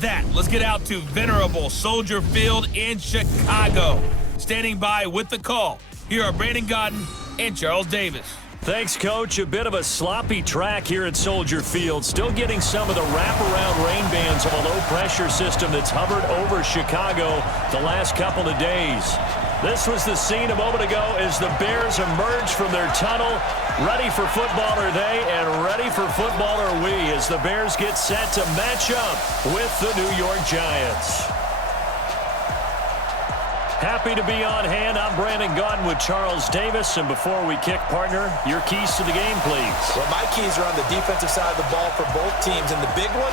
that, let's get out to venerable Soldier Field in Chicago. Standing by with the call, here are Brandon Godden and Charles Davis. Thanks, Coach. A bit of a sloppy track here at Soldier Field. Still getting some of the wraparound rain bands of a low-pressure system that's hovered over Chicago the last couple of days. This was the scene a moment ago as the Bears emerged from their tunnel. Ready for football are they, and ready for football are we as the Bears get set to match up with the New York Giants. Happy to be on hand. I'm Brandon Godden with Charles Davis. And before we kick, partner, your keys to the game, please. Well, my keys are on the defensive side of the ball for both teams. And the big one,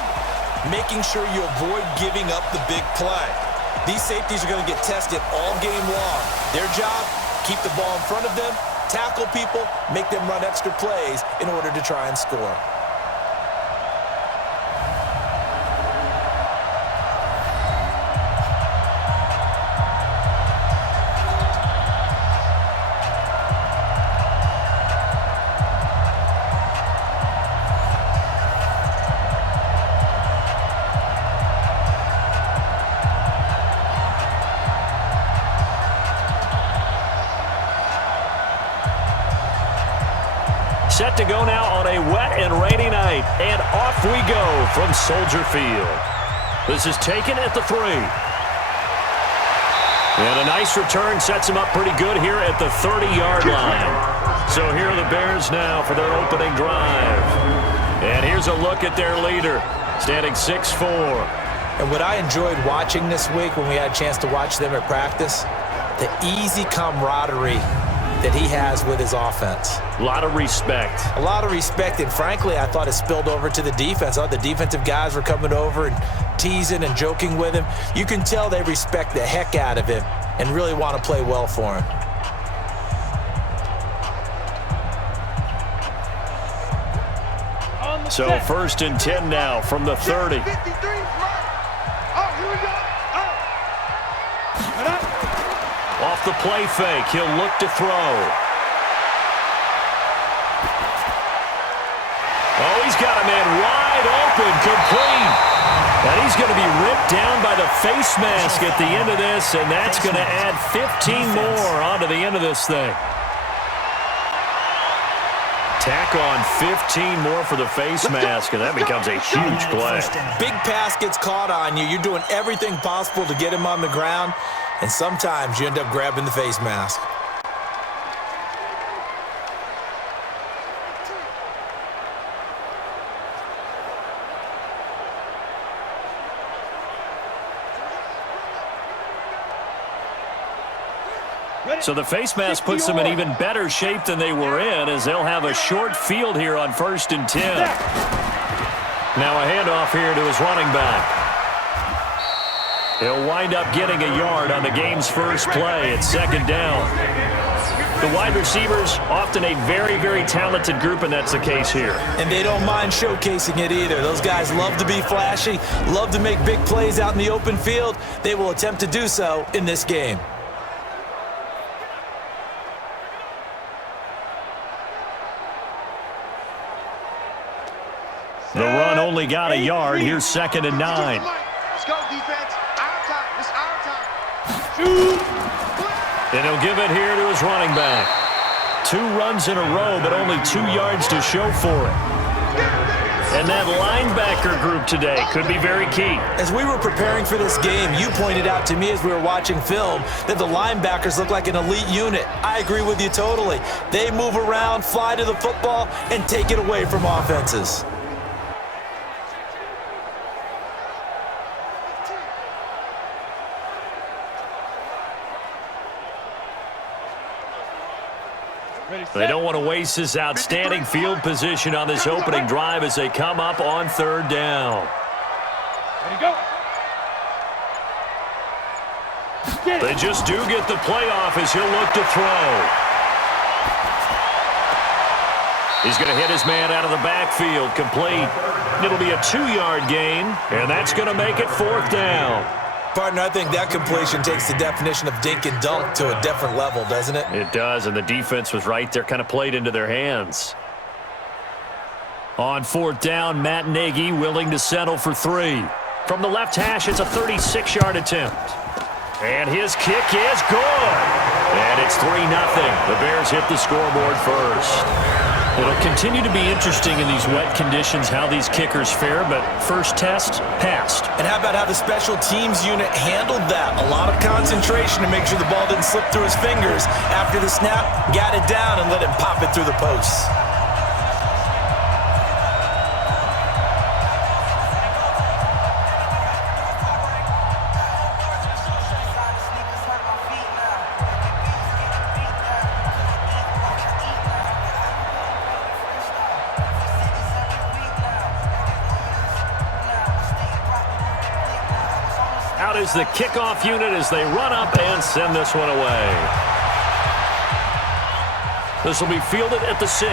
making sure you avoid giving up the big play. These safeties are going to get tested all game long. Their job, keep the ball in front of them, tackle people, make them run extra plays in order to try and score. Set to go now on a wet and rainy night. And off we go from Soldier Field. This is taken at the 3. And a nice return sets him up pretty good here at the 30-yard line. So here are the Bears now for their opening drive. And here's a look at their leader, standing 6'4". And what I enjoyed watching this week when we had a chance to watch them at practice, the easy camaraderie that he has with his offense. A lot of respect. A lot of respect, and frankly, I thought it spilled over to the defense. The defensive guys were coming over and teasing and joking with him. You can tell they respect the heck out of him and really want to play well for him. So 1st and 10 now from the 30. Off the play fake, he'll look to throw. Oh, he's got a man wide open, complete. And he's going to be ripped down by the face mask at the end of this, and that's going to add 15 more onto the end of this thing. Tack on 15 more for the face mask, and that becomes a huge play. Big pass gets caught on you. You're doing everything possible to get him on the ground, and sometimes you end up grabbing the face mask. So the face mask puts them in even better shape than they were in, as they'll have a short field here on 1st and 10. Now a handoff here to his running back. He'll wind up getting a yard on the game's first play at 2nd down. The wide receivers, often a very, very talented group, and that's the case here. And they don't mind showcasing it either. Those guys love to be flashy, love to make big plays out in the open field. They will attempt to do so in this game. The run only got a yard. Here's 2nd and 9. Let's go, defense. Our time. It's our time. And he'll give it here to his running back. 2 runs in a row, but only 2 yards to show for it. And that linebacker group today could be very key. As we were preparing for this game, you pointed out to me as we were watching film that the linebackers look like an elite unit. I agree with you totally. They move around, fly to the football, and take it away from offenses. They don't want to waste this outstanding field position on this opening drive as they come up on 3rd down. Ready, go. They just do get the playoff as he'll look to throw. He's going to hit his man out of the backfield, complete. It'll be a 2-yard gain, and that's going to make it 4th down. Partner, I think that completion takes the definition of dink and dunk to a different level, doesn't it? It does, and the defense was right there, kind of played into their hands. On 4th down, Matt Nagy willing to settle for 3. From the left hash, it's a 36-yard attempt. And his kick is good. And it's 3-0. The Bears hit the scoreboard first. It'll continue to be interesting in these wet conditions how these kickers fare, but first test, passed. And how about how the special teams unit handled that? A lot of concentration to make sure the ball didn't slip through his fingers. After the snap, got it down and let him pop it through the posts. Out is the kickoff unit as they run up and send this one away. This will be fielded at the 6.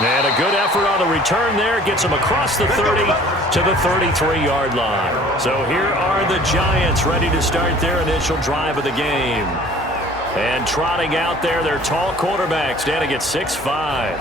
And a good effort on the return there. Gets him across the 30 to the 33-yard line. So here are the Giants ready to start their initial drive of the game. And trotting out there, their tall quarterback standing at 6'5".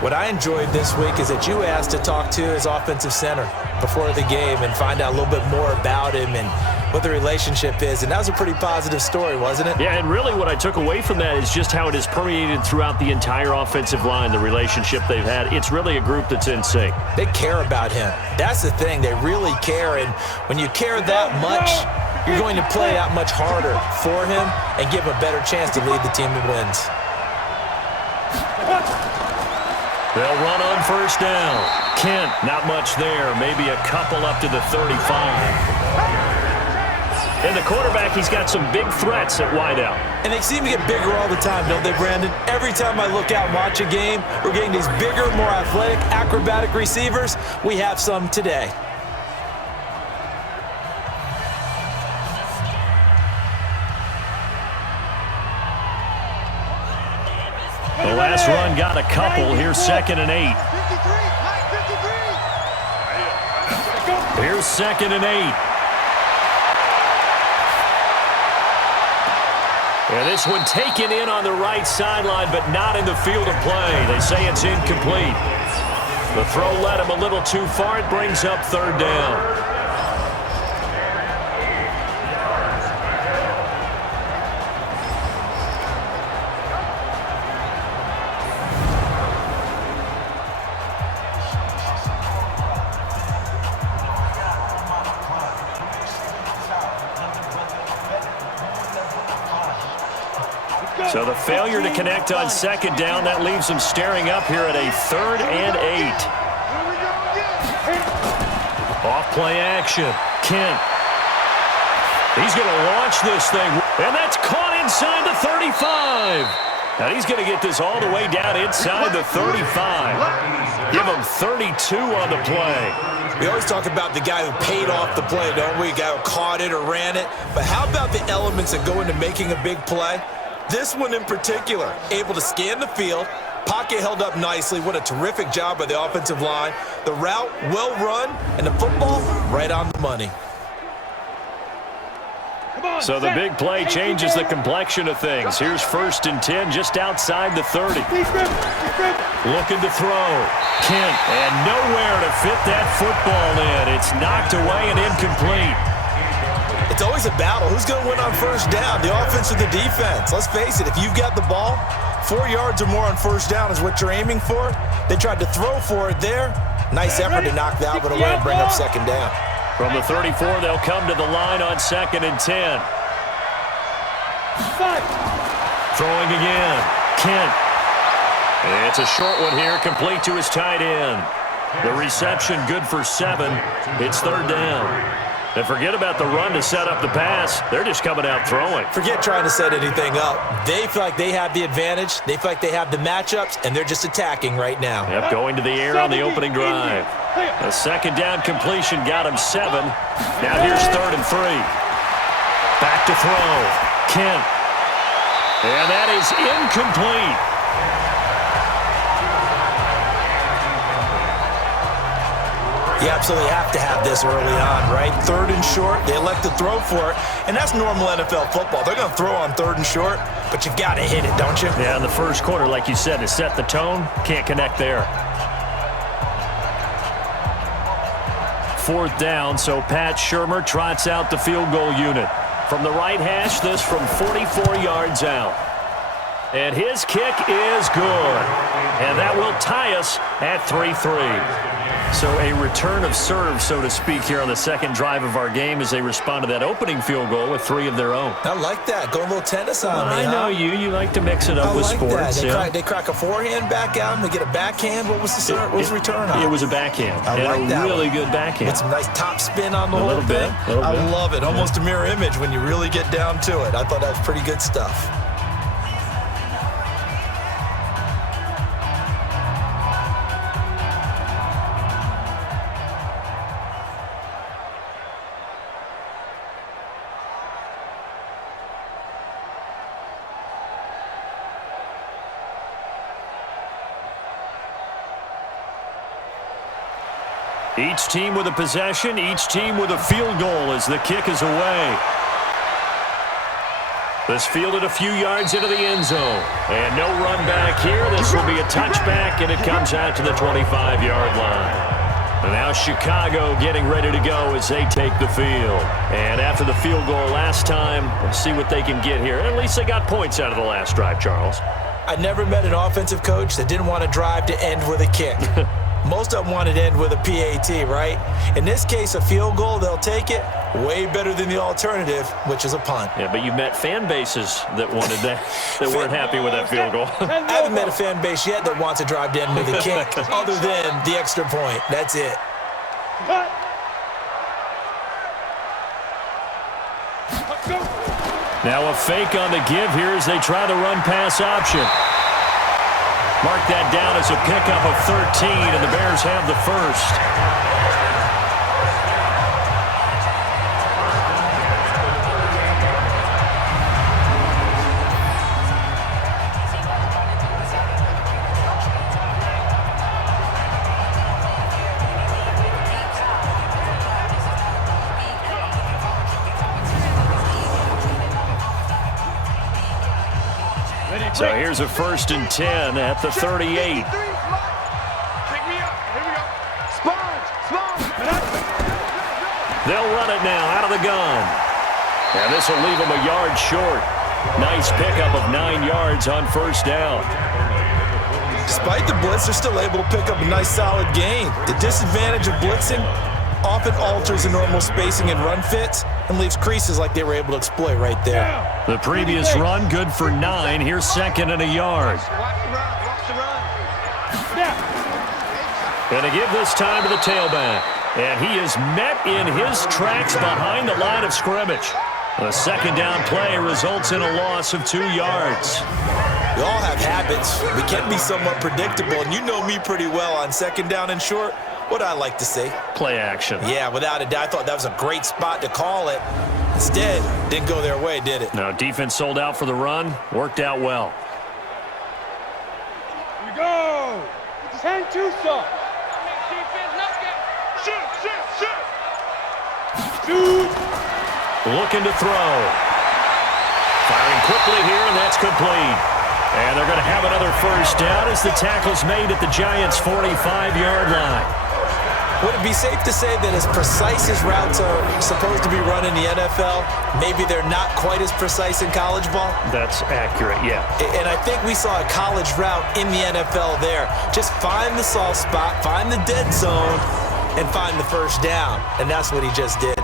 What I enjoyed this week is that you asked to talk to his offensive center before the game and find out a little bit more about him and what the relationship is. And that was a pretty positive story, wasn't it? Yeah, and really what I took away from that is just how it has permeated throughout the entire offensive line, the relationship they've had. It's really a group that's in sync. They care about him. That's the thing. They really care. And when you care that much, you're going to play that much harder for him and give him a better chance to lead the team to wins. They'll run on first down. Kent, not much there. Maybe a couple up to the 35. And the quarterback, he's got some big threats at wideout. And they seem to get bigger all the time, don't they, Brandon? Every time I look out and watch a game, we're getting these bigger, more athletic, acrobatic receivers. We have some today. The last run got a couple. Here's 2nd and 8. Here's 2nd and 8. And this one taken in on the right sideline, but not in the field of play. They say it's incomplete. The throw led him a little too far. It brings up 3rd down. So the failure to connect on 2nd down, that leaves him staring up here at a 3rd and 8. Off play action. Kent. He's going to launch this thing. And that's caught inside the 35. Now he's going to get this all the way down inside the 35. Give him 32 on the play. We always talk about the guy who paid off the play, don't we? The guy who caught it or ran it. But how about the elements that go into making a big play? This one in particular, able to scan the field, pocket held up nicely. What a terrific job by the offensive line. The route, well run, and the football, right on the money. So the big play changes the complexion of things. Here's 1st and 10 just outside the 30. Looking to throw. Kent, and nowhere to fit that football in. It's knocked away and incomplete. It's always a battle. Who's going to win on first down, the offense or the defense? Let's face it, if you've got the ball, 4 yards or more on first down is what you're aiming for. They tried to throw for it there. Nice effort to knock that one away and bring up 2nd down. From the 34, they'll come to the line on 2nd and 10. Throwing again. Kent. It's a short one here, complete to his tight end. The reception good for 7. It's 3rd down. And forget about the run to set up the pass. They're just coming out throwing. Forget trying to set anything up. They feel like they have the advantage. They feel like they have the matchups, and they're just attacking right now. Yep, going to the air on the opening drive. A 2nd down completion got him 7. Now here's 3rd and 3. Back to throw. Kent. And that is incomplete. You absolutely have to have this early on, right? 3rd and short, they elect to throw for it, and that's normal NFL football. They're going to throw on 3rd and short, but you've got to hit it, don't you? Yeah, in the first quarter, like you said, to set the tone, can't connect there. 4th down, so Pat Shurmur trots out the field goal unit. From the right hash, this from 44 yards out. And his kick is good. And that will tie us at 3-3. So a return of serve, so to speak, here on the second drive of our game as they respond to that opening field goal with 3 of their own. I like that. Go a little tennis on me, I know you like to mix it up with sports. They crack a forehand back out and they get a backhand. What was the return on? It was a backhand. I like that really one. Good backhand. With some nice top spin on the a whole little thing. Bit. I love it. Almost a mirror image when you really get down to it. I thought that was pretty good stuff. Each team with a possession, each team with a field goal as the kick is away. This fielded a few yards into the end zone. And no run back here. This will be a touchback, and it comes out to the 25-yard line. And now Chicago getting ready to go as they take the field. And after the field goal last time, we'll see what they can get here. At least they got points out of the last drive, Charles. I never met an offensive coach that didn't want to drive to end with a kick. Most of them wanted to end with a PAT, right? In this case, a field goal, they'll take it. Way better than the alternative, which is a punt. Yeah, but you met fan bases that wanted that, that weren't happy with that field goal. I haven't met a fan base yet that wants to drive to end with a kick, other than the extra point. That's it. Now a fake on the give here as they try the run-pass option. Mark that down as a pickup of 13, and the Bears have the first. So here's a 1st and 10 at the 38. They'll run it now out of the gun. And this will leave them a yard short. Nice pickup of 9 yards on 1st down. Despite the blitz, they're still able to pick up a nice solid gain. The disadvantage of blitzing often alters the normal spacing and run fits and leaves creases like they were able to exploit right there. The previous run good for 9. Here's 2nd and a yard. And a give this time to the tailback. And he is met in his tracks behind the line of scrimmage. The 2nd down play results in a loss of 2 yards. We all have habits. We can be somewhat predictable, and you know me pretty well on 2nd down and short. What I like to say? Play action. Yeah, without a doubt. I thought that was a great spot to call it. Instead, didn't go their way, did it? No, defense sold out for the run. Worked out well. Here we go. 10-2 stop. Shoot. Looking to throw. Firing quickly here, and that's complete. And they're going to have another 1st down as the tackle's made at the Giants' 45-yard line. Would it be safe to say that as precise as routes are supposed to be run in the NFL, maybe they're not quite as precise in college ball? That's accurate, yeah. And I think we saw a college route in the NFL there. Just find the soft spot, find the dead zone, and find the 1st down. And that's what he just did.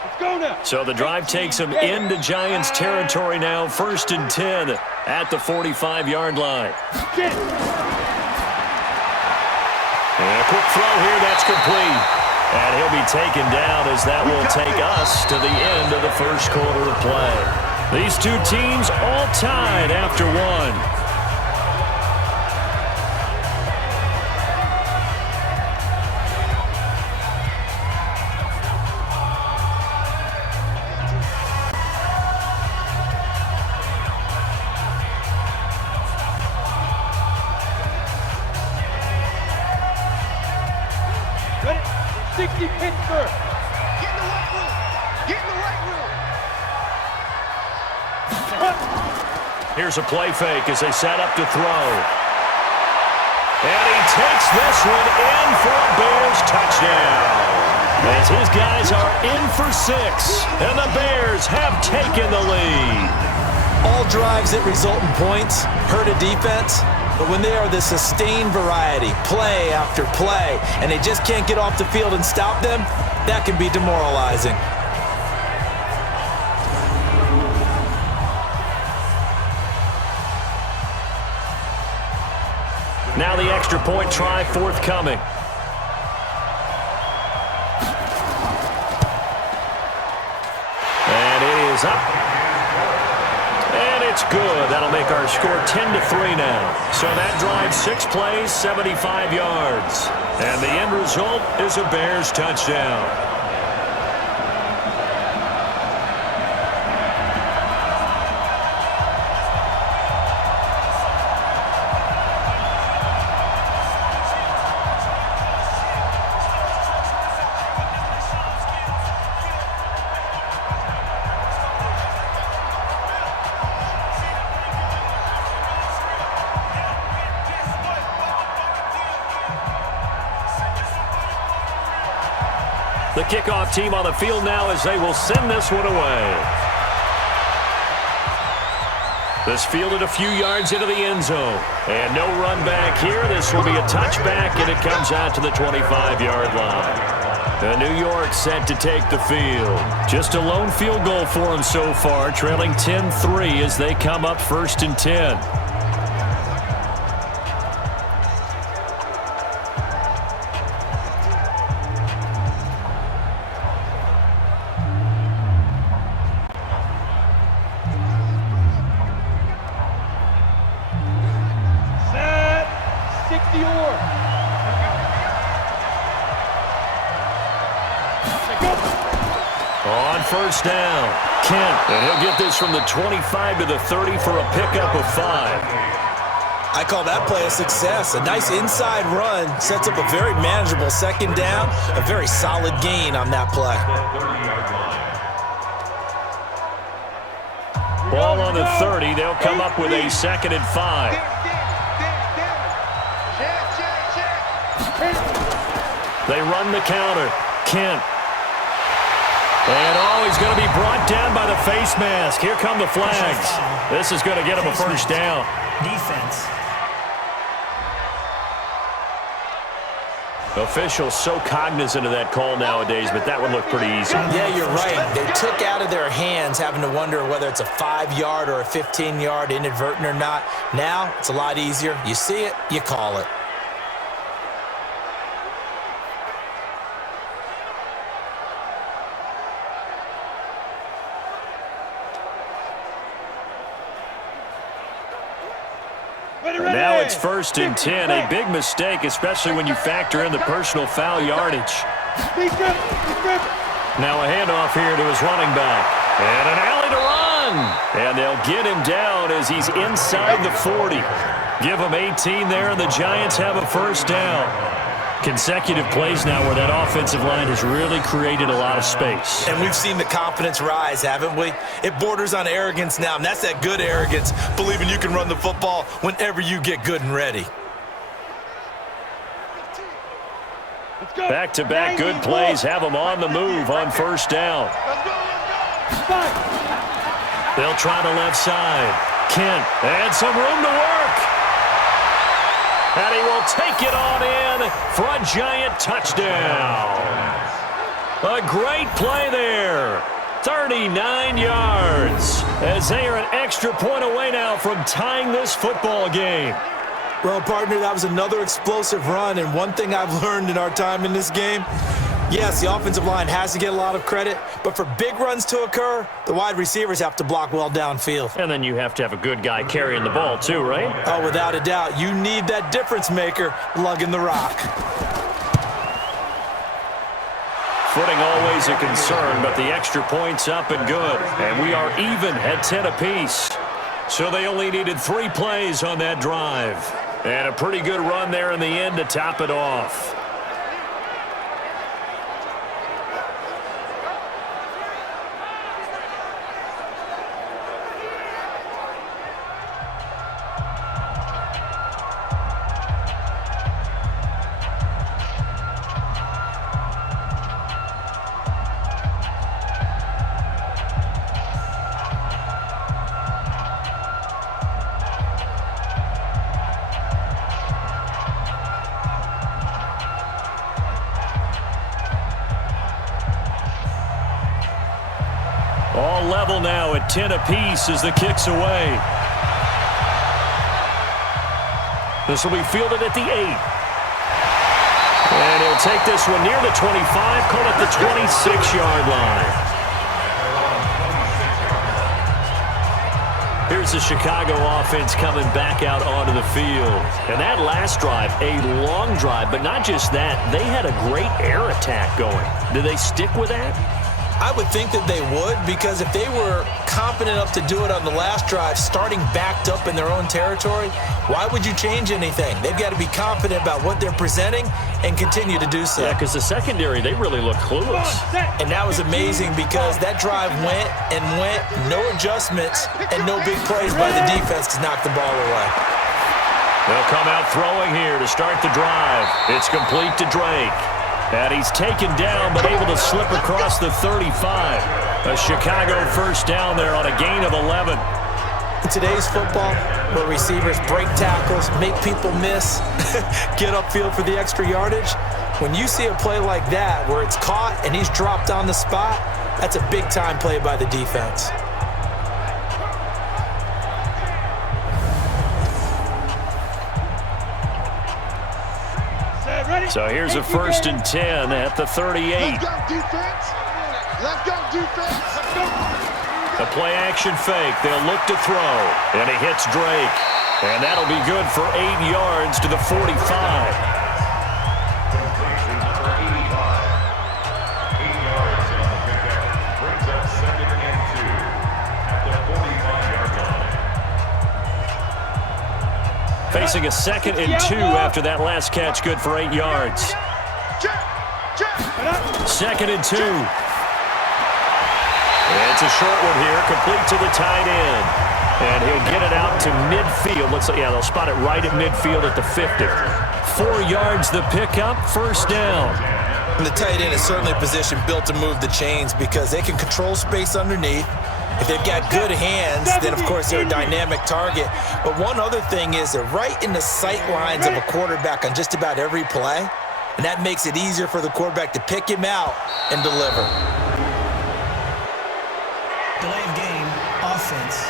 Let's go now. So the drive takes him into Giants territory now. 1st and 10 at the 45-yard line. And a quick throw here, that's complete. And he'll be taken down as that will take us to the end of the 1st quarter of play. These two teams all tied after 1. Pittsburgh. Get in the right room. Get in the right room. Here's a play fake as they set up to throw. And he takes this one in for a Bears touchdown. As his guys are in for 6, and the Bears have taken the lead. All drives that result in points hurt a defense, but when they are the sustained variety, play after play, and they just can't get off the field and stop them, that can be demoralizing. Now the extra point try forthcoming. And it is up. And it's good. That'll make our score 10-3 now. So that drives 6 plays, 75 yards. And the end result is a Bears touchdown. The kickoff team on the field now as they will send this one away. This fielded a few yards into the end zone. And no run back here. This will be a touchback, and it comes out to the 25-yard line. And New York set to take the field. Just a lone field goal for them so far, trailing 10-3 as they come up 1st and 10. On 1st down, Kent, and he'll get this from the 25 to the 30 for a pickup of 5. I call that play a success. A nice inside run sets up a very manageable 2nd down, a very solid gain on that play. Ball on the 30, they'll come up with a 2nd and 5. They run the counter, Kent. And he's going to be brought down by the face mask. Here come the flags. This is going to get him a 1st down. Defense. Officials so cognizant of that call nowadays, but that one looked pretty easy. Yeah, you're right. They took out of their hands having to wonder whether it's a 5-yard or a 15-yard inadvertent or not. Now, it's a lot easier. You see it, you call it. Now it's 1st and 10, a big mistake, especially when you factor in the personal foul yardage. Now a handoff here to his running back. And an alley to run. And they'll get him down as he's inside the 40. Give him 18 there, and the Giants have a 1st down. Consecutive plays now where that offensive line has really created a lot of space. And we've seen the confidence rise, haven't we? It borders on arrogance now, and that's that good arrogance, believing you can run the football whenever you get good and ready. Back-to-back good plays have them on the move on 1st down. They'll try the left side. Kent, and some room to work. And he will take it on in for a Giant touchdown. A great play there. 39 yards as they are an extra point away now from tying this football game. Well, partner, that was another explosive run, and one thing I've learned in our time in this game, yes, the offensive line has to get a lot of credit, but for big runs to occur, the wide receivers have to block well downfield. And then you have to have a good guy carrying the ball too, right? Oh, without a doubt. You need that difference maker lugging the rock. Footing always a concern, but the extra point's up and good. And we are even at 10 apiece. So they only needed 3 plays on that drive. And a pretty good run there in the end to top it off. All level now at 10 apiece as the kick's away. This will be fielded at the 8. And he'll take this one near the 25, call it the 26-yard line. Here's the Chicago offense coming back out onto the field. And that last drive, a long drive, but not just that, they had a great air attack going. Do they stick with that? I would think that they would, because if they were confident enough to do it on the last drive, starting backed up in their own territory, why would you change anything? They've got to be confident about what they're presenting and continue to do so. Yeah, because the secondary, they really look clueless. And that was amazing because that drive went and went, no adjustments, and no big plays by the defense to knock the ball away. They'll come out throwing here to start the drive. It's complete to Drake. And he's taken down, but able to slip across the 35. A Chicago first down there on a gain of 11. In today's football, where receivers break tackles, make people miss, get upfield for the extra yardage, when you see a play like that where it's caught and he's dropped on the spot, that's a big-time play by the defense. So here's a 1st and 10 at the 38. Let's go, defense. Let's go, defense. Let's go. A play-action fake. They'll look to throw. And he hits Drake. And that'll be good for 8 yards to the 45. Facing a 2nd and 2 after that last catch, good for 8 yards. 2nd and 2. It's a short one here, complete to the tight end. And he'll get it out to midfield. They'll spot it right at midfield at the 50. 4 yards the pickup, first down. And the tight end is certainly a position built to move the chains because they can control space underneath. If they've got good hands, then, of course, they're a dynamic target. But one other thing is they're right in the sight lines of a quarterback on just about every play, and that makes it easier for the quarterback to pick him out and deliver. Delay of game, offense.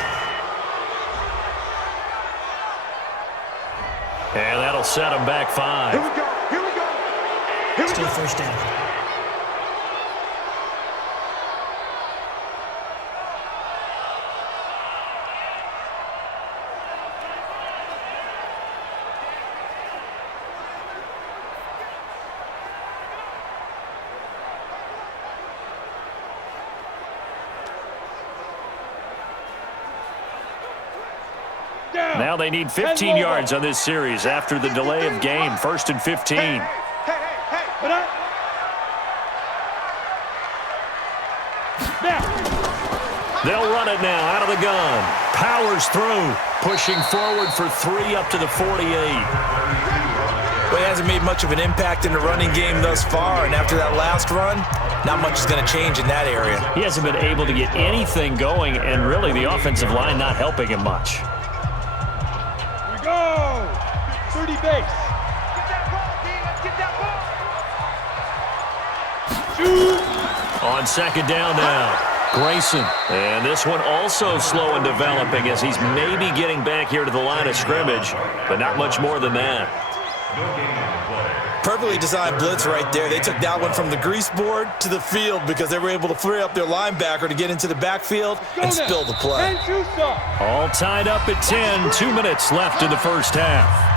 And that'll set him back 5. Here we go. Here we go. Here we Still go. first down. Now they need 15 yards on this series after the delay of game. 1st and 15. Hey, but now. They'll run it now out of the gun. Powers through. Pushing forward for 3 up to the 48. Well, he hasn't made much of an impact in the running game thus far, and after that last run, not much is going to change in that area. He hasn't been able to get anything going, and really the offensive line not helping him much. Go! 30 base. Get that ball, D. Let's get that ball. Shoot! On 2nd down now, Grayson. And this one also slow in developing as he's maybe getting back here to the line of scrimmage, but not much more than that. Perfectly designed blitz right there. They took that one from the grease board to the field because they were able to free up their linebacker to get into the backfield and spill the play. All tied up at 10. 2 minutes left in the first half.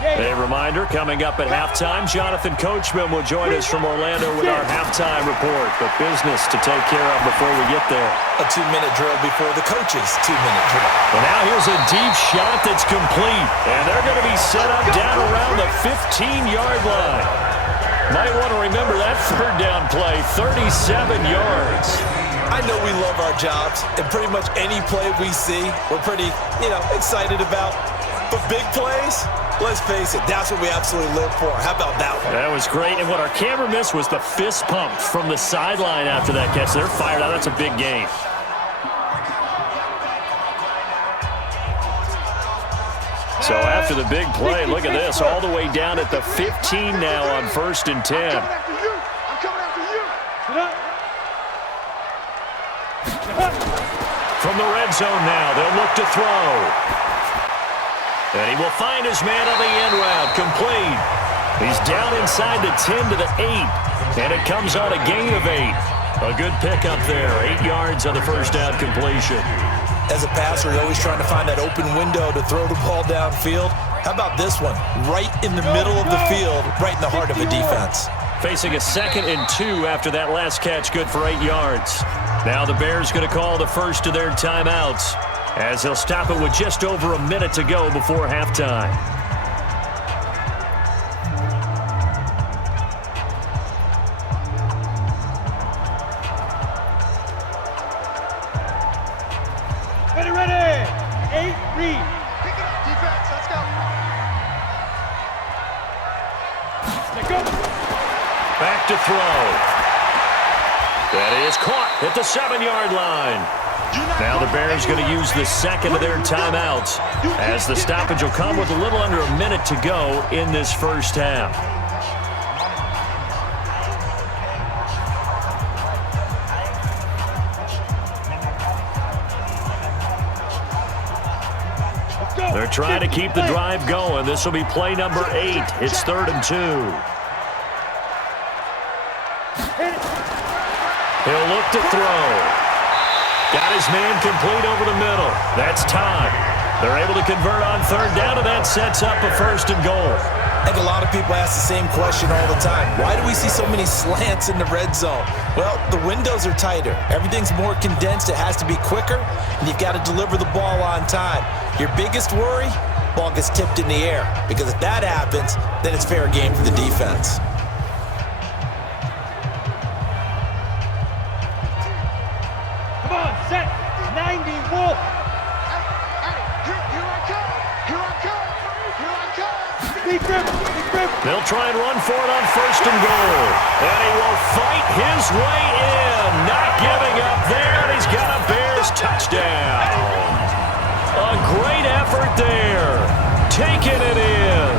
A reminder, coming up at halftime, Jonathan Coachman will join us from Orlando with our halftime report. But business to take care of before we get there. A 2-minute drill before the coach's 2-minute drill. Well, now here's a deep shot that's complete. And they're going to be set up down around the 15-yard line. Might want to remember that 3rd down play, 37 yards. I know we love our jobs, and pretty much any play we see, we're pretty, excited about. But big plays, let's face it, that's what we absolutely live for. How about that one? That was great. And what our camera missed was the fist pump from the sideline after that catch. They're fired out. That's a big game. So after the big play, look at this, all the way down at the 15 now on 1st and 10. I'm coming after you. From the red zone now, they'll look to throw. And he will find his man on the end route, complete. He's down inside the 10 to the 8, and it comes on a gain of 8. A good pickup there, 8 yards on the first down completion. As a passer, you're always trying to find that open window to throw the ball downfield. How about this one? Right in the middle of the field, right in the heart of the defense. Facing a 2nd and 2 after that last catch, good for 8 yards. Now the Bears going to call the first of their timeouts, as they'll stop it with just over a minute to go before halftime. Ready. 8, read. Pick it up, defense. Let's go. Let's go. Back to throw. That is caught at the 7-yard line. Now the Bears going to use the second of their timeouts, as the stoppage will come with a little under a minute to go in this first half. They're trying to keep the drive going. This will be play number 8. It's 3rd and 2. He'll look to throw. Got his man complete over the middle. That's time. They're able to convert on 3rd down, and that sets up a 1st and goal. I think a lot of people ask the same question all the time. Why do we see so many slants in the red zone? Well, the windows are tighter. Everything's more condensed. It has to be quicker, and you've got to deliver the ball on time. Your biggest worry, ball gets tipped in the air, because if that happens, then it's fair game for the defense. Come on, set. 90, Wolf. Deep grip. They'll try and run for it on 1st and goal. And he will fight his way in. Not giving up there, and he's got a Bears touchdown. A great effort there. Taking it in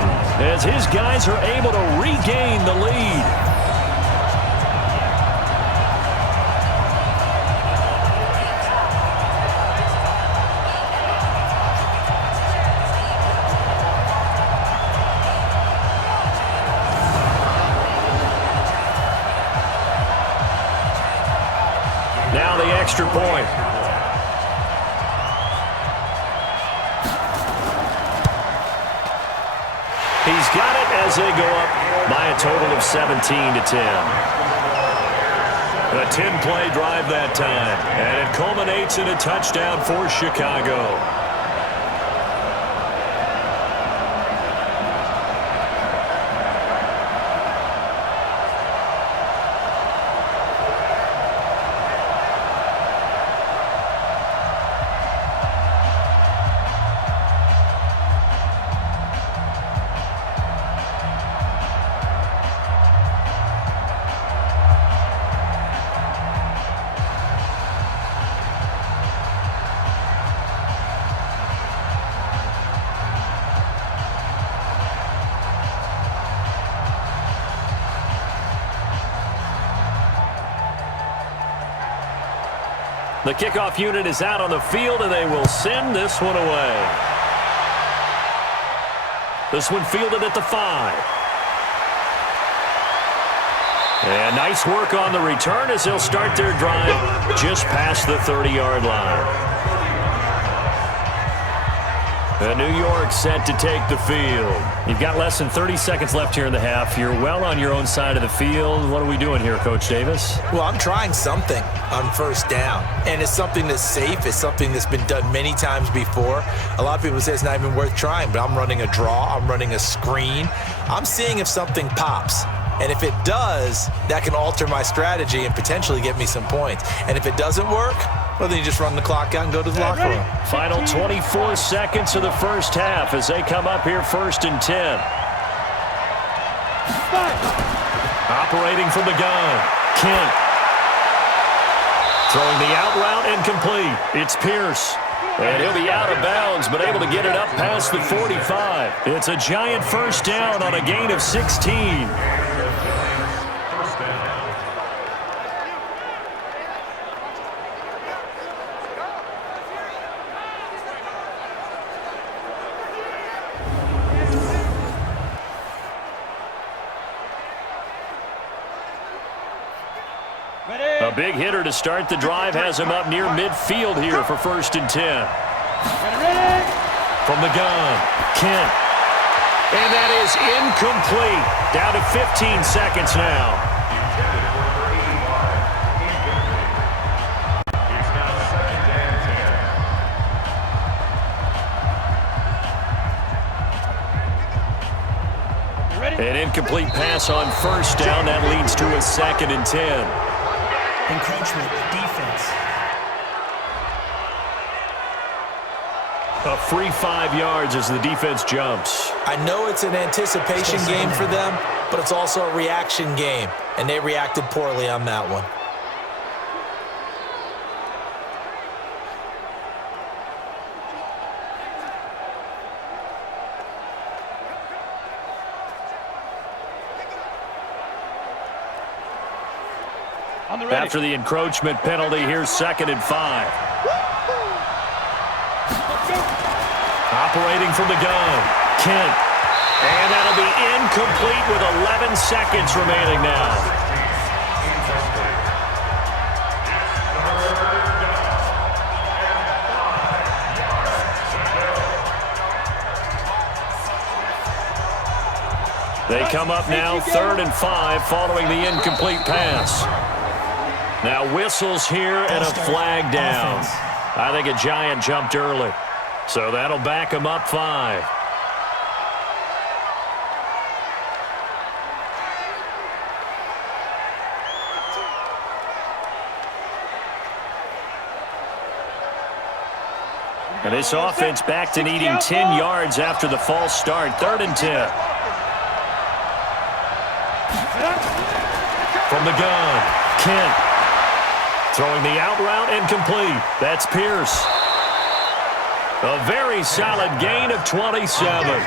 as his guys are able to regain the lead. Now the extra point. He's got it as they go up by a total of 17 to 10. A 10-play drive that time, and it culminates in a touchdown for Chicago. The kickoff unit is out on the field, and they will send this one away. This one fielded at the 5. And nice work on the return as they'll start their drive just past the 30-yard line. And New York set to take the field. You've got less than 30 seconds left here in the half. You're well on your own side of the field. What are we doing here, Coach Davis? Well, I'm trying something on 1st down, and it's something that's safe. It's something that's been done many times before. A lot of people say it's not even worth trying, but I'm running a draw. I'm running a screen. I'm seeing if something pops. And if it does, that can alter my strategy and potentially get me some points. And if it doesn't work, well, then you just run the clock out and go to the locker room. Final 24 seconds of the first half as they come up here 1st and 10. Operating from the gun, Kent. Throwing the out route and complete. It's Pierce. And he'll be out of bounds, but able to get it up past the 45. It's a giant first down on a gain of 16. A big hitter to start the drive has him up near midfield here for 1st and 10. From the gun, Kent. And that is incomplete. Down to 15 seconds now. An incomplete pass on 1st down. That leads to a 2nd and 10. Encroachment, defense. A free 5 yards as the defense jumps. I know it's an anticipation game for them, but it's also a reaction game, and they reacted poorly on that one. After the encroachment penalty, here's 2nd and 5. Operating from the gun, Kent. And that'll be incomplete with 11 seconds remaining now. They come up now 3rd and 5 following the incomplete pass. Now whistles here and a flag down. I think a giant jumped early. So that'll back him up 5. And this offense back to needing 10 yards after the false start. 3rd and 10. From the gun, Kent. Throwing the out route incomplete. That's Pierce. A very solid gain of 27.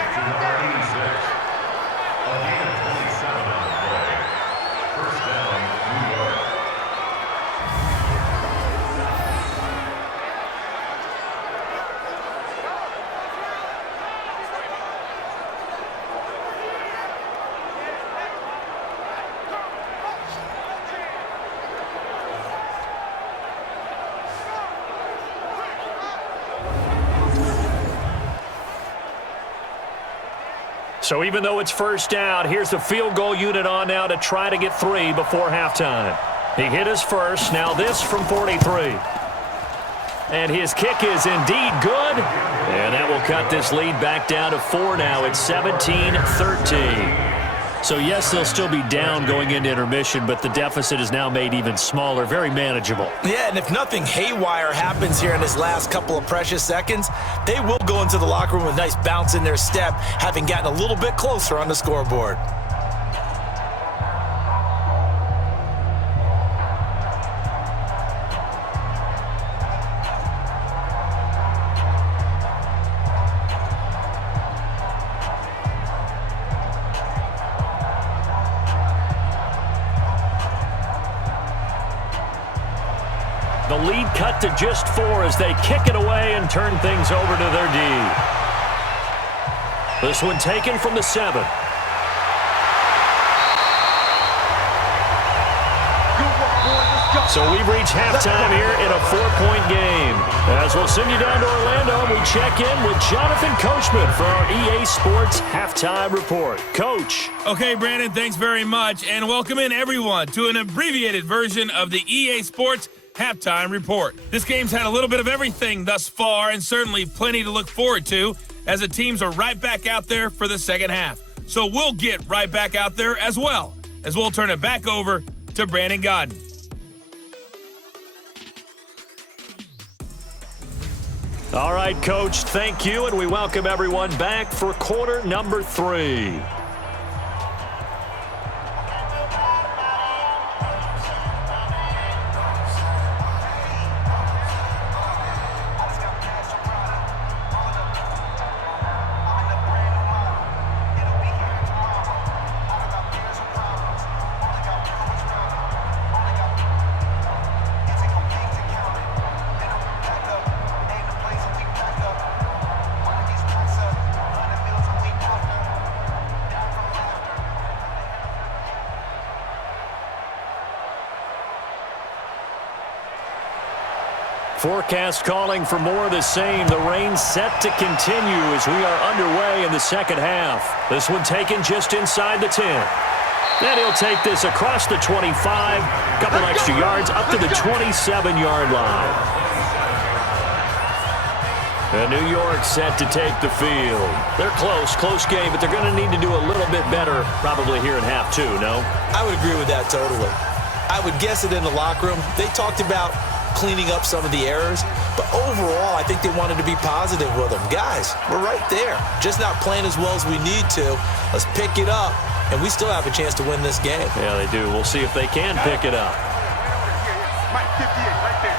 So even though it's 1st down, here's the field goal unit on now to try to get 3 before halftime. He hit his first, now this from 43. And his kick is indeed good. And that will cut this lead back down to 4 now. It's 17-13. So yes, they'll still be down going into intermission, but the deficit is now made even smaller, very manageable. Yeah, and if nothing haywire happens here in this last couple of precious seconds, they will go into the locker room with a nice bounce in their step, having gotten a little bit closer on the scoreboard. The lead cut to just 4 as they kick it away and turn things over to their D. This one taken from the 7. So we've reached halftime here in a 4-point game. As we'll send you down to Orlando, we check in with Jonathan Coachman for our EA Sports Halftime Report. Coach. Okay, Brandon, thanks very much. And welcome in, everyone, to an abbreviated version of the EA Sports Halftime Report. This game's had a little bit of everything thus far, and certainly plenty to look forward to, as the teams are right back out there for the second half. So we'll get right back out there as well, as we'll turn it back over to Brandon Godden. All right, Coach, thank you, and we welcome everyone back for quarter number 3. forecast calling for more of the same. The rain set to continue as we are underway in the second half. This one taken just inside the 10. Then he'll take this across the 25, couple extra yards up to the 27-yard line. And New York set to take the field. They're close game, but they're going to need to do a little bit better probably here in half two, no? I would agree with that totally. I would guess it in the locker room. They talked about cleaning up some of the errors, but overall, I think they wanted to be positive with them. Guys, we're right there. Just not playing as well as we need to. Let's pick it up, and we still have a chance to win this game. Yeah, they do. We'll see if they can pick it up. Mike, 58, right there.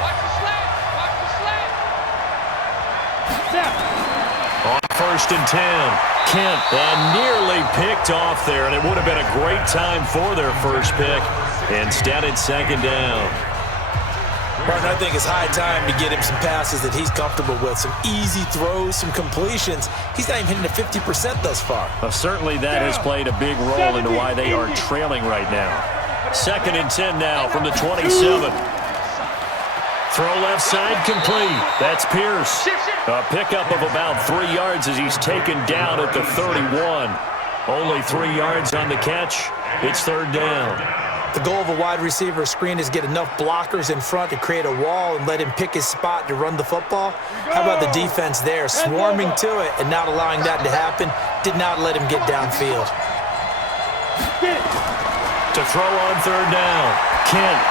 Watch the slant. Watch the slant. On 1st and 10, Kent, and nearly picked off there, and it would have been a great time for their first pick. Instead, it's 2nd down. Martin, I think it's high time to get him some passes that he's comfortable with, some easy throws, some completions. He's not even hitting the 50% thus far. Well, certainly that has played a big role into why they are trailing right now. 2nd and 10 now from the 27. Throw left side complete. That's Pierce. A pickup of about 3 yards as he's taken down at the 31. Only 3 yards on the catch. It's 3rd down. The goal of a wide receiver screen is get enough blockers in front to create a wall and let him pick his spot to run the football. How about the defense there, swarming to it and not allowing that to happen? Did not let him get downfield. To throw on 3rd down. Kent.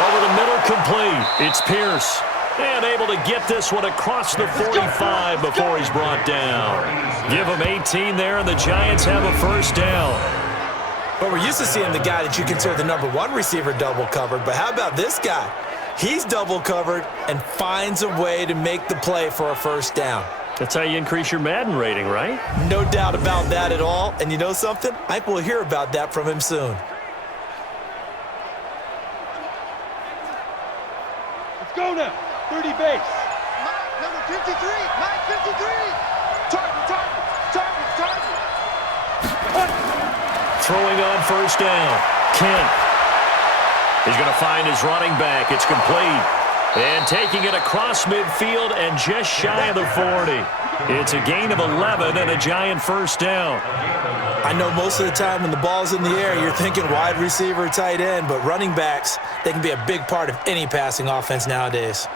Over the middle, complete. It's Pierce. And able to get this one across the 45 before he's brought down. Give him 18 there, and the Giants have a 1st down. But we're used to seeing the guy that you consider the #1 receiver double covered. But how about this guy? He's double covered and finds a way to make the play for a 1st down. That's how you increase your Madden rating, right? No doubt about that at all. And you know something? I think we'll hear about that from him soon. Let's go now. 30 base. Mike, number 53. Mike, 53. Target. Throwing on 1st down. Kent. He's going to find his running back. It's complete. And taking it across midfield and just shy of the 40. It's a gain of 11 and a Giant 1st down. I know most of the time when the ball's in the air, you're thinking wide receiver, tight end, but running backs, they can be a big part of any passing offense nowadays.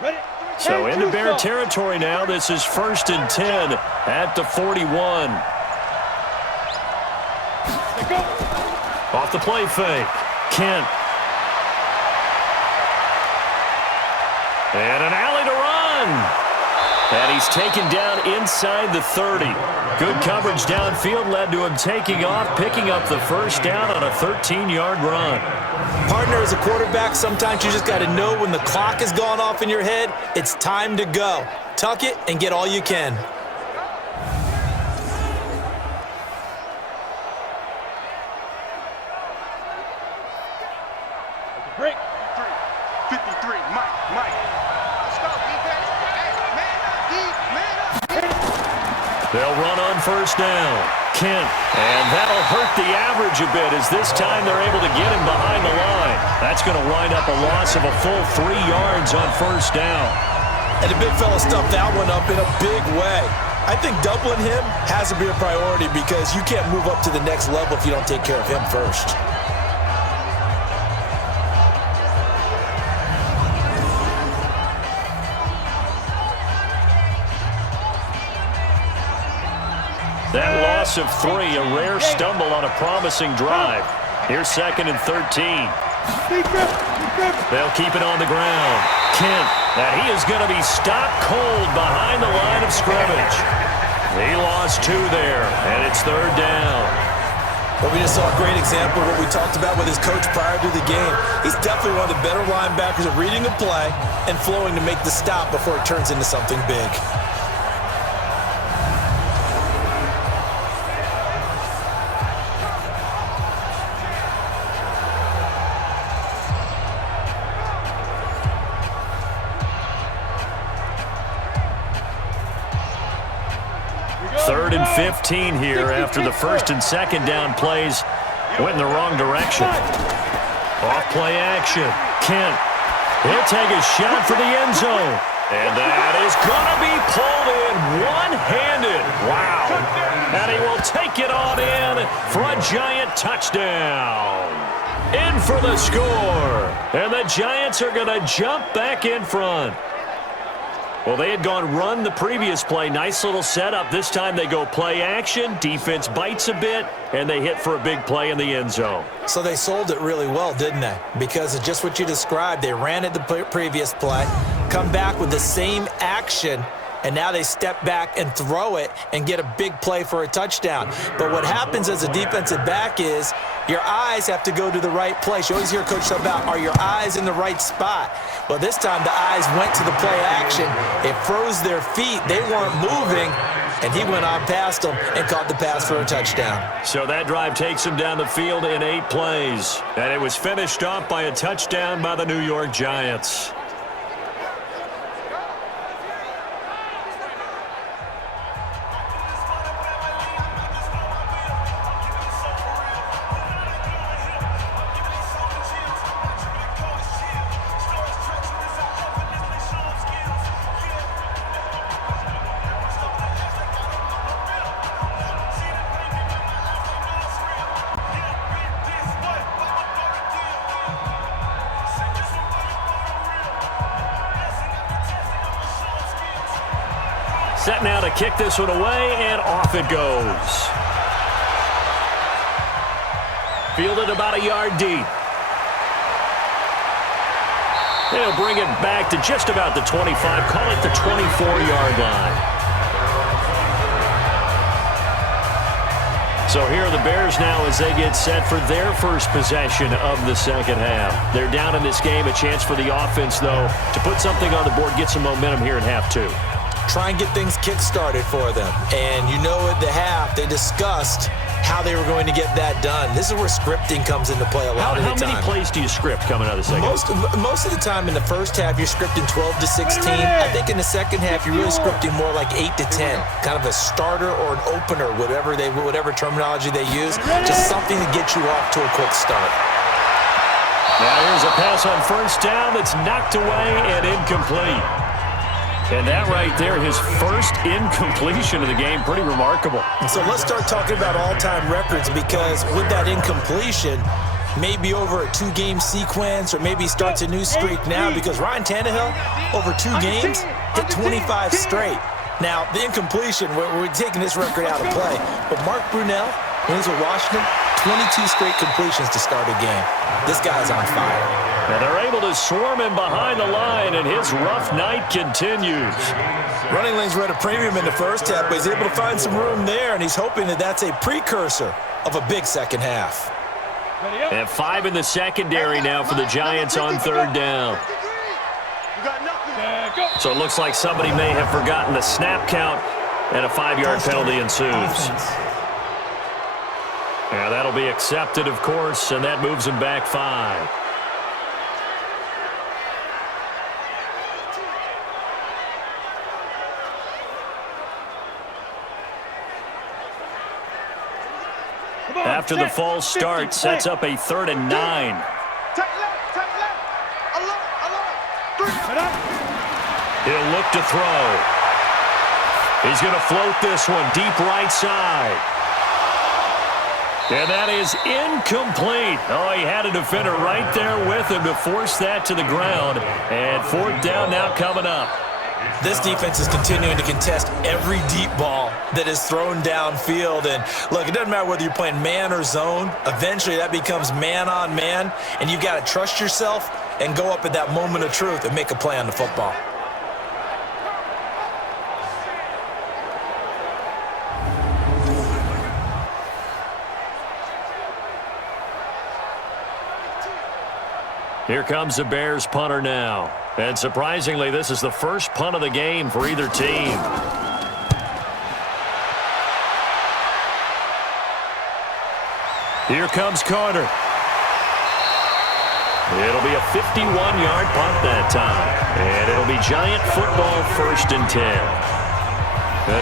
Ready? So into Bear territory now. This is 1st and 10 at the 41. Off the play fake. Kent. And an alley to run. And he's taken down inside the 30. Good coverage downfield led to him taking off, picking up the 1st down on a 13-yard run. Partner, as a quarterback, sometimes you just got to know when the clock has gone off in your head, it's time to go. Tuck it and get all you can. Break. 53. Mike. Let's go, defense. Hey, man up. They'll run on 1st down. Kent. And that'll hurt the average a bit as this time they're able to get him behind the line. That's going to wind up a loss of a full 3 yards on 1st down. And the big fella stuffed that one up in a big way. I think doubling him has to be a priority because you can't move up to the next level if you don't take care of him first. That loss of 3, a rare stumble on a promising drive. Here's 2nd and 13. They'll keep it on the ground. Kent, and he is going to be stopped cold behind the line of scrimmage. He lost 2 there, and it's 3rd down. Well, we just saw a great example of what we talked about with his coach prior to the game. He's definitely one of the better linebackers at reading a play and flowing to make the stop before it turns into something big. Third and 15 here after the 1st and 2nd down plays went in the wrong direction. Off play action. Kent. He'll take a shot for the end zone. And that is going to be pulled in one-handed. Wow. And he will take it on in for a Giant touchdown. In for the score. And the Giants are going to jump back in front. Well, they had gone run the previous play. Nice little setup. This time they go play action. Defense bites a bit, and they hit for a big play in the end zone. So they sold it really well, didn't they? Because of just what you described. They ran it the previous play, come back with the same action, and now they step back and throw it and get a big play for a touchdown. But what happens as a defensive back is your eyes have to go to the right place. You always hear Coach talk about, are your eyes in the right spot? Well, this time the eyes went to the play action. It froze their feet. They weren't moving, and he went on past them and caught the pass for a touchdown. So that drive takes him down the field in 8 plays. And it was finished off by a touchdown by the New York Giants. Set now to kick this one away, and off it goes. Fielded about a yard deep. They'll bring it back to just about the 25, call it the 24-yard line. So here are the Bears now as they get set for their first possession of the second half. They're down in this game, a chance for the offense, though, to put something on the board, get some momentum here in half 2. Try and get things kick-started for them. And you know at the half, they discussed how they were going to get that done. This is where scripting comes into play a lot of the time. How many plays do you script coming out of the second half? Most of the time in the first half, you're scripting 12 to 16. I think in the second half, you're really scripting more like 8 to 10. Kind of a starter or an opener, whatever terminology they use. Just something to get you off to a quick start. Now here's a pass on first down that's knocked away and incomplete. And that right there, his first incompletion of the game, pretty remarkable. So let's start talking about all-time records, because with that incompletion, maybe over a 2-game sequence, or maybe starts a new streak now, because Ryan Tannehill, over 2 games, hit 25 straight. Now, the incompletion, we're taking this record out of play, but Mark Brunell, when he was with Washington, 22 straight completions to start a game. This guy's on fire. And they're able to swarm him behind the line, and his rough night continues. Running lanes were at a premium in the first half, but he's able to find some room there, and he's hoping that that's a precursor of a big second half. And 5 in the secondary now for the Giants on third down. So it looks like somebody may have forgotten the snap count, and a 5-yard penalty ensues. Yeah, that'll be accepted, of course, and that moves him back 5. After the false start, sets up a 3rd and 9. He'll look to throw. He's going to float this one deep right side. And that is incomplete. Oh, he had a defender right there with him to force that to the ground. And 4th down now coming up. This defense is continuing to contest every deep ball that is thrown downfield. And look, it doesn't matter whether you're playing man or zone. Eventually that becomes man on man, and you've got to trust yourself and go up at that moment of truth and make a play on the football. Here comes the Bears punter now. And surprisingly, this is the first punt of the game for either team. Here comes Carter. It'll be a 51-yard punt that time. And it'll be Giant football, 1st and 10.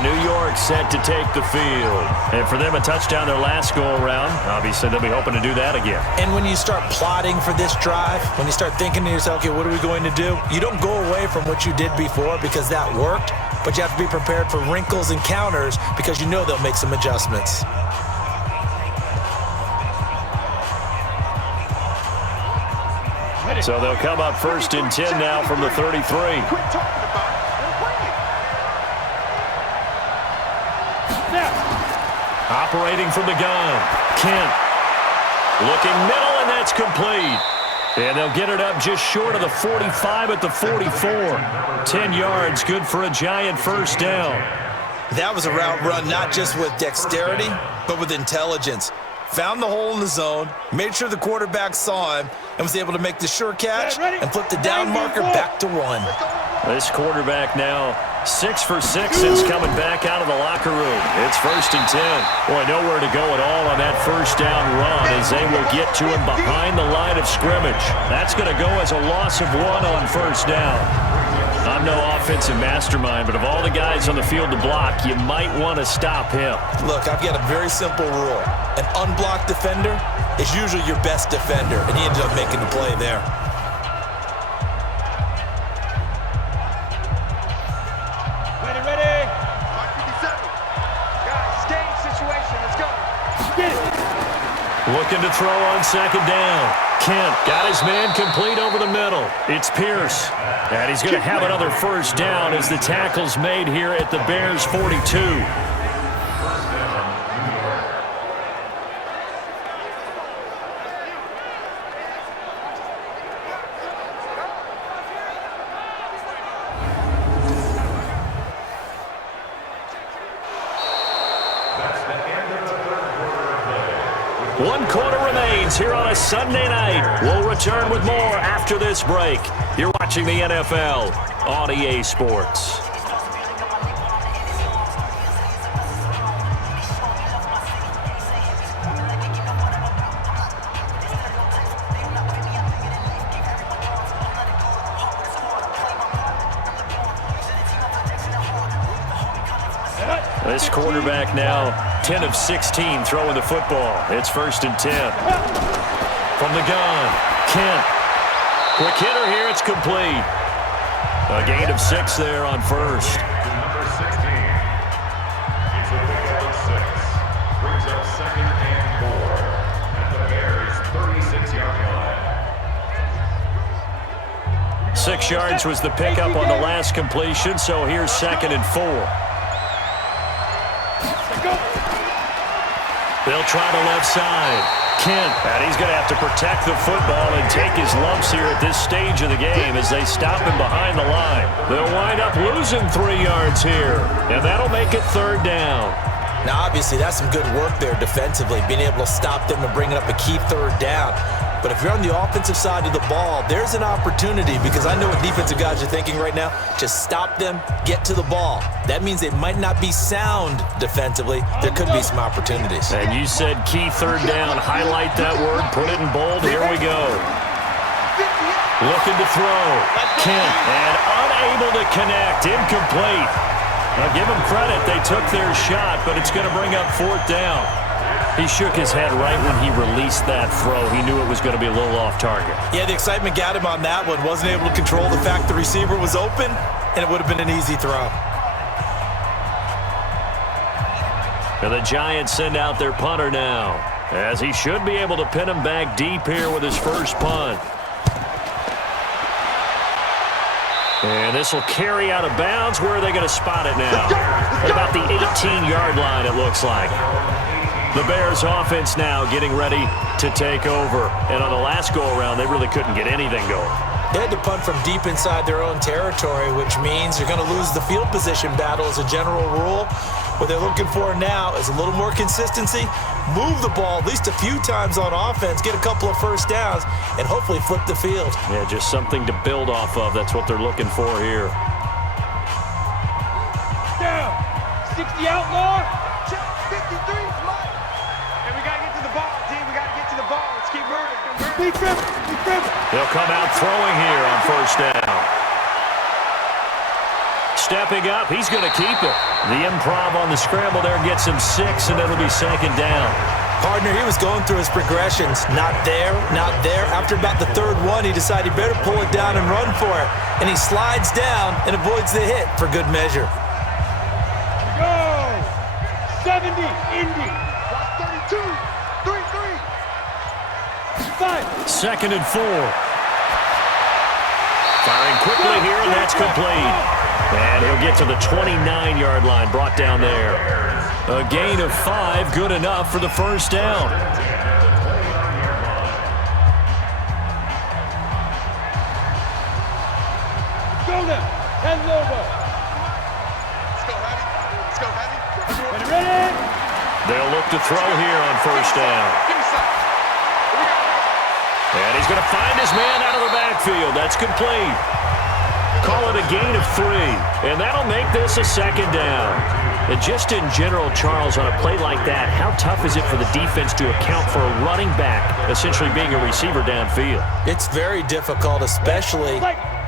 New York set to take the field. And for them, a touchdown their last go-around. Obviously, they'll be hoping to do that again. And when you start plotting for this drive, when you start thinking to yourself, okay, what are we going to do? You don't go away from what you did before because that worked, but you have to be prepared for wrinkles and counters because you know they'll make some adjustments. So they'll come up 1st and 10 now from the 33. Operating from the gun, Kent. Looking middle, and that's complete. And they'll get it up just short of the 45 at the 44. 10 yards, good for a giant first down. That was a route run not just with dexterity, but with intelligence. Found the hole in the zone, made sure the quarterback saw him, and was able to make the sure catch and flip the down marker back to 1. This quarterback now 6 for 6 since coming back out of the locker room. It's 1st and 10. Boy, nowhere to go at all on that first down run as they will get to him behind the line of scrimmage. That's going to go as a loss of 1 on first down. I'm no offensive mastermind, but of all the guys on the field to block, you might want to stop him. Look, I've got a very simple rule. An unblocked defender is usually your best defender, and he ended up making the play there. Ready. Mark 57. Guys, game situation. Let's go. Get it. Looking to throw on 2nd down. Kent got his man complete over the middle. It's Pierce. And he's going to have another first down as the tackle's made here at the Bears' 42. One quarter remains here on a Sunday night. We'll return with more after this break. You're watching the NFL on EA Sports. This quarterback now 10 of 16 throwing the football. It's 1st and 10. From the gun, Kent. Quick hitter here, it's complete. A gain of 6 there on first. Number 16. It's a pickup of 6. Brings up 2nd and 4 at the Bears' 36-yard line. 6 yards was the pickup on the last completion, so here's 2nd and 4. They'll try the left side. Kent, and he's going to have to protect the football and take his lumps here at this stage of the game as they stop him behind the line. They'll wind up losing 3 yards here, and that'll make it 3rd down. Now, obviously, that's some good work there defensively, being able to stop them and bringing up a key 3rd down. But if you're on the offensive side of the ball, there's an opportunity because I know what defensive guys are thinking right now. Just stop them, get to the ball. That means they might not be sound defensively. There could be some opportunities. And you said key 3rd down. Highlight that word. Put it in bold. Here we go. Looking to throw. Kent, and unable to connect. Incomplete. Now, give them credit. They took their shot, but it's going to bring up 4th down. He shook his head right when he released that throw. He knew it was going to be a little off target. Yeah, the excitement got him on that one. Wasn't able to control the fact the receiver was open, and it would have been an easy throw. And the Giants send out their punter now, as he should be able to pin him back deep here with his first punt. And this will carry out of bounds. Where are they going to spot it now? At about the 18-yard line, it looks like. The Bears offense now getting ready to take over. And on the last go-around, they really couldn't get anything going. They had to punt from deep inside their own territory, which means you're going to lose the field position battle as a general rule. What they're looking for now is a little more consistency, move the ball at least a few times on offense, get a couple of first downs, and hopefully flip the field. Yeah, just something to build off of. That's what they're looking for here. Down. 60 outlaw. Check 53. And we got to get to the ball, team. We got to get to the ball. Let's keep moving. Be They'll come out throwing here on first down. stepping up. He's going to keep it. The improv on the scramble there gets him 6, and it'll be second down. Partner, he was going through his progressions. Not there, not there. After about the third one, he decided he better pull it down and run for it. And he slides down and avoids the hit for good measure. Go! 70, Indy. 32, 3-3. 5. Second and 4. Firing quickly here, and that's complete. And he'll get to the 29-yard line, brought down there. A gain of 5, good enough for the first down. Go now. Hands over. Let's go heavy. Let's go heavy. Ready? They'll look to throw here on first down. Give me some. And he's going to find his man out of the backfield. That's complete. Call it a gain of 3, and that'll make this a second down. And just in general, Charles, on a play like that, how tough is it for the defense to account for a running back essentially being a receiver downfield? It's very difficult, especially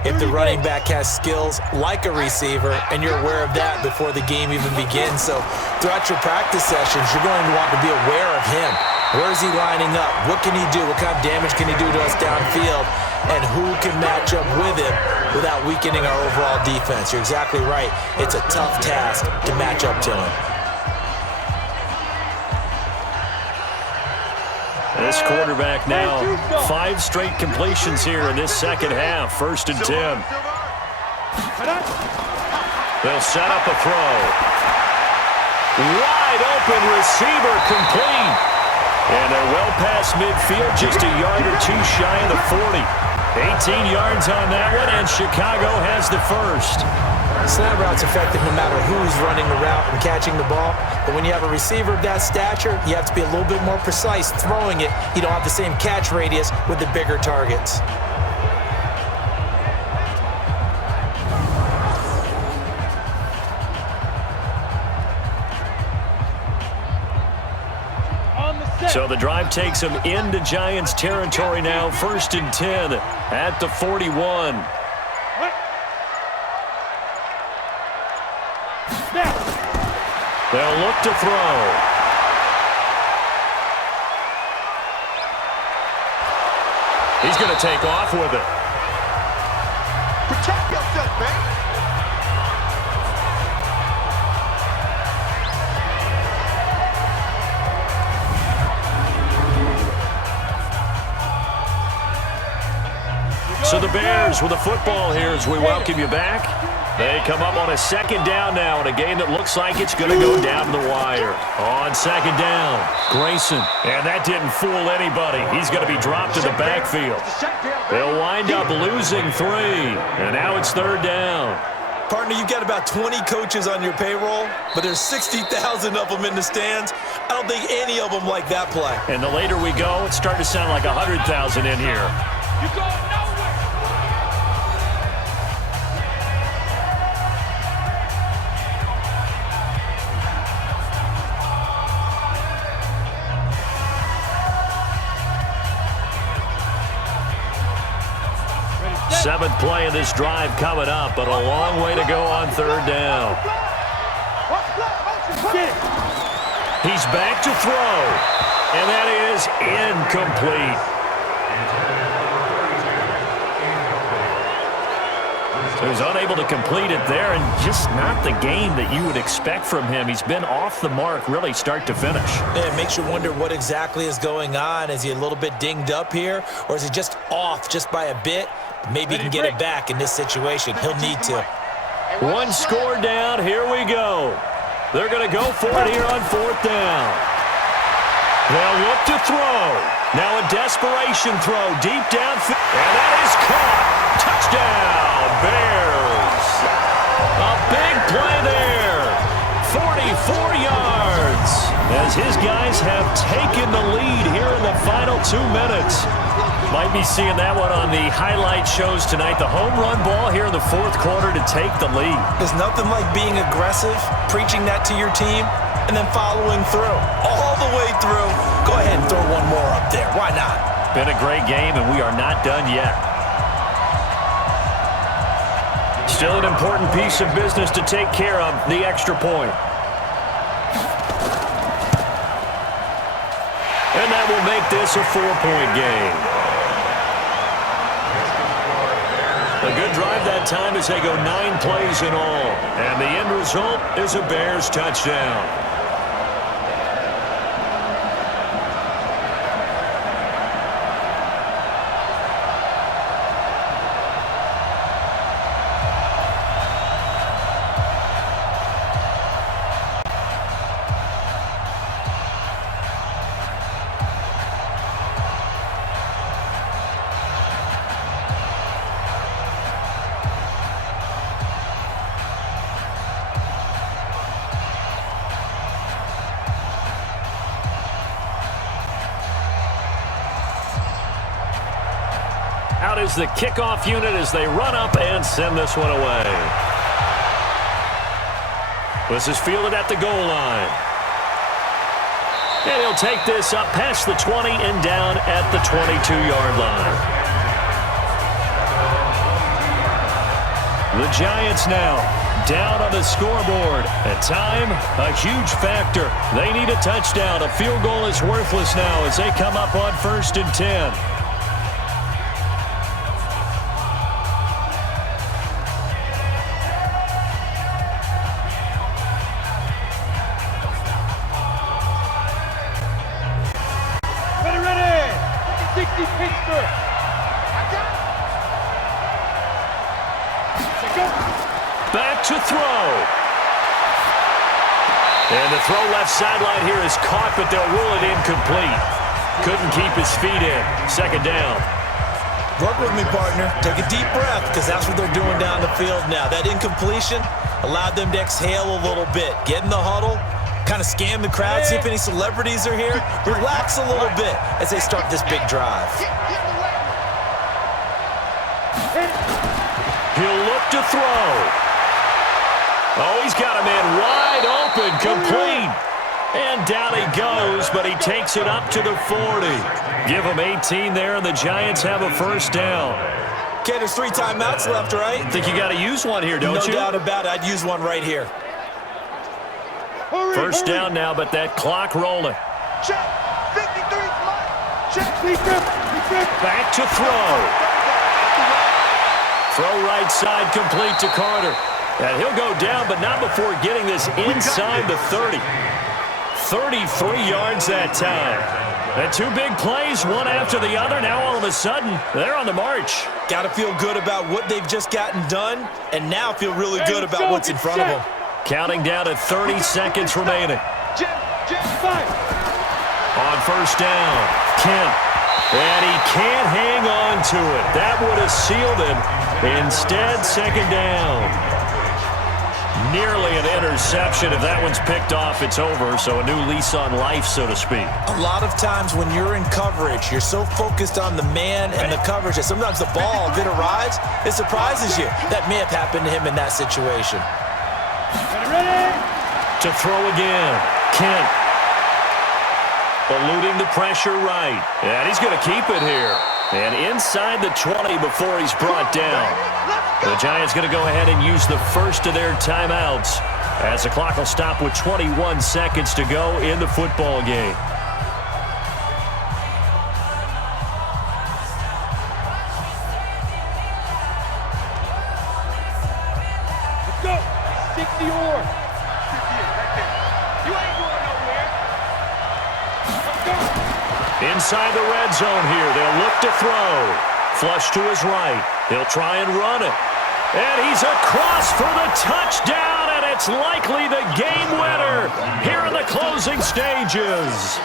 if the running back has skills like a receiver, and you're aware of that before the game even begins. So throughout your practice sessions, you're going to want to be aware of him. Where is he lining up? What can he do? What kind of damage can he do to us downfield? And who can match up with him without weakening our overall defense? You're exactly right. It's a tough task to match up to him. This quarterback now, 5 straight completions here in this second half. First and 10. They'll set up a throw. Wide open receiver, complete. And they're well past midfield, just a yard or 2 shy of the 40. 18 yards on that one, and Chicago has the first. Slant route's effective no matter who's running the route and catching the ball. But when you have a receiver of that stature, you have to be a little bit more precise throwing it. You don't have the same catch radius with the bigger targets. So the drive takes them into Giants territory now. First and 10 at the 41. They'll look to throw. He's going to take off with it. Protect yourself, man. So the Bears with the football here as we welcome you back. They come up on a second down now in a game that looks like it's going to go down the wire. On second down, Grayson. And that didn't fool anybody. He's going to be dropped to the backfield. They'll wind up losing 3. And now it's third down. Partner, you've got about 20 coaches on your payroll, but there's 60,000 of them in the stands. I don't think any of them like that play. And the later we go, it's starting to sound like 100,000 in here. You go nowhere. Seventh play of this drive coming up, but a long way to go on third down. He's back to throw, and that is incomplete. So he's unable to complete it there, and just not the game that you would expect from him. He's been off the mark really start to finish. It makes you wonder what exactly is going on. Is he a little bit dinged up here, or is he just off just by a bit? Maybe he can get it back in this situation. He'll need to. One score down. Here we go. They're going to go for it here on fourth down. They'll look to throw. Now a desperation throw deep downfield. And that is caught. Touchdown, Bears. A big play there. 44 yards. As his guys have taken the lead here in the final 2 minutes. Might be seeing that one on the highlight shows tonight. The home run ball here in the fourth quarter to take the lead. There's nothing like being aggressive, preaching that to your team, and then following through. All the way through. Go ahead and throw one more up there. Why not? Been a great game, and we are not done yet. Still an important piece of business to take care of, the extra point. And that will make this a 4-point game. A good drive that time as they go 9 plays in all. And the end result is a Bears touchdown. Out is the kickoff unit as they run up and send this one away. This is fielded at the goal line. And he'll take this up past the 20 and down at the 22-yard line. The Giants now down on the scoreboard. At time, a huge factor. They need a touchdown. A field goal is worthless now as they come up on 1st and 10. Back to throw. And the throw left sideline here is caught, but they'll rule it incomplete. Couldn't keep his feet in. 2nd down. Work with me, partner. Take a deep breath, because that's what they're doing down the field now. That incompletion allowed them to exhale a little bit. Get in the huddle, kind of scan the crowd, see if any celebrities are here. Relax a little bit as they start this big drive. He'll look to throw. Oh, he's got a man wide open, complete. And down he goes, but he takes it up to the 40. Give him 18 there, and the Giants have a 1st down. Okay, there's 3 timeouts left, right? Think you got to use one here, don't you? No doubt about it. I'd use one right here. 1st down now, but that clock rolling. Check. 53 Check. Back to throw. Throw right side complete to Carter. And he'll go down, but not before getting this inside the 30. 33 yards that time. And 2 big plays, one after the other. Now all of a sudden, they're on the march. Got to feel good about what they've just gotten done, and now feel really good about what's in front of them. Counting down to 30 seconds remaining. On 1st down, Kemp. And he can't hang on to it. That would have sealed it. Instead, 2nd down. Nearly an interception. If that one's picked off, it's over. So a new lease on life, so to speak. A lot of times when you're in coverage, you're so focused on the man and the coverage that sometimes the ball, if it arrives, it surprises you. That may have happened to him in that situation. To throw again. Kent. Eluding the pressure right. And he's going to keep it here. And inside the 20 before he's brought down. The Giants going to go ahead and use the first of their timeouts as the clock will stop with 21 seconds to go in the football game. Let's go. 60 or. You ain't going nowhere. Let's go. Inside the red zone here. They'll look to throw. Flush to his right. He'll try and run it. And he's across for the touchdown, and it's likely the game winner here in the closing stages.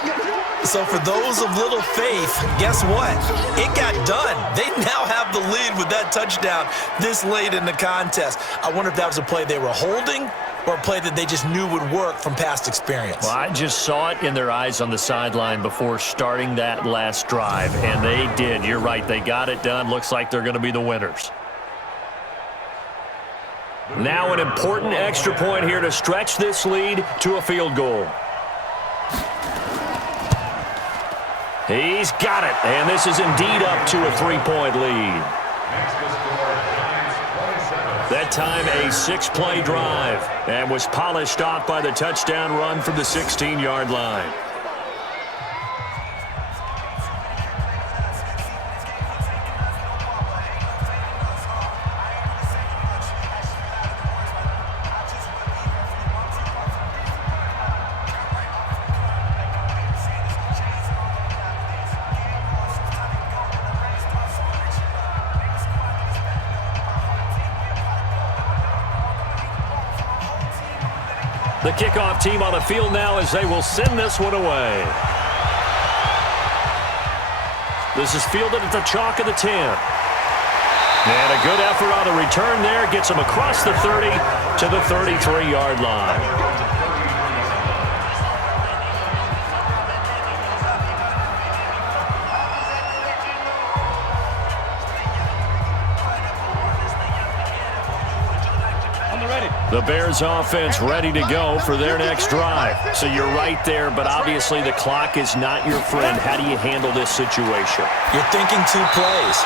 So for those of little faith, guess what? It got done. They now have the lead with that touchdown this late in the contest. I wonder if that was a play they were holding or a play that they just knew would work from past experience. Well, I just saw it in their eyes on the sideline before starting that last drive, and they did. You're right. They got it done. Looks like they're going to be the winners. Now an important extra point here to stretch this lead to a field goal. He's got it, and this is indeed up to a 3-point lead. That time a 6-play drive and was polished off by the touchdown run from the 16-yard line. The kickoff team on the field now as they will send this one away. This is fielded at the chalk of the 10. And a good effort on the return there. Gets him across the 30 to the 33-yard line. The Bears offense ready to go for their next drive. So you're right there, but obviously the clock is not your friend. How do you handle this situation? You're thinking 2 plays.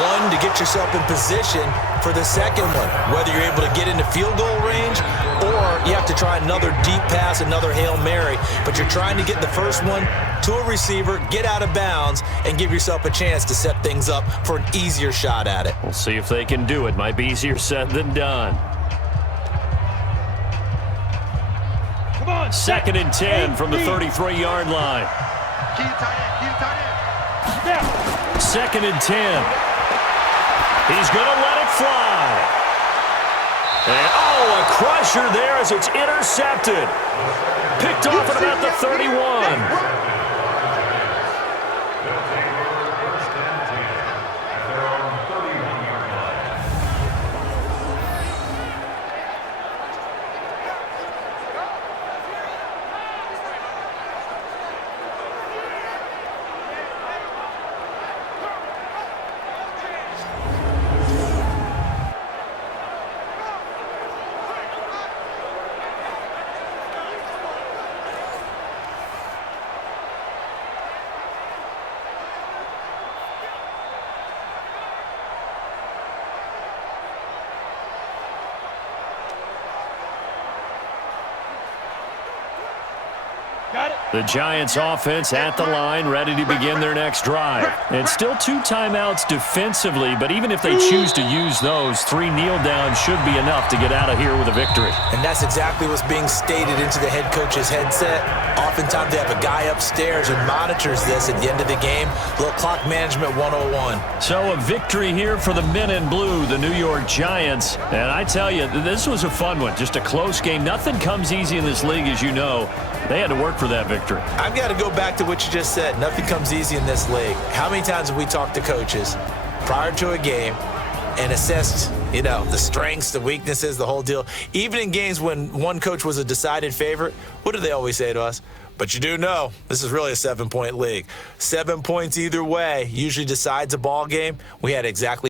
One, to get yourself in position for the second one, whether you're able to get into field goal range or you have to try another deep pass, another Hail Mary. But you're trying to get the first one to a receiver, get out of bounds, and give yourself a chance to set things up for an easier shot at it. We'll see if they can do it. Might be easier said than done. 2nd and 10 from the 33-yard line. 2nd and 10. He's going to let it fly. And, oh, a crusher there as it's intercepted. Picked off at about the 31. The Giants offense at the line, ready to begin their next drive. And still 2 timeouts defensively, but even if they choose to use those, 3 kneel downs should be enough to get out of here with a victory. And that's exactly what's being stated into the head coach's headset. Oftentimes they have a guy upstairs who monitors this at the end of the game. Little clock management 101. So a victory here for the men in blue, the New York Giants. And I tell you, this was a fun one. Just a close game. Nothing comes easy in this league, as you know. They had to work for that victory. I've got to go back to what you just said. Nothing comes easy in this league. How many times have we talked to coaches prior to a game and assessed, the strengths, the weaknesses, the whole deal? Even in games when one coach was a decided favorite, what do they always say to us? But you do know this is really a 7-point league. 7 points either way usually decides a ball game. We had exactly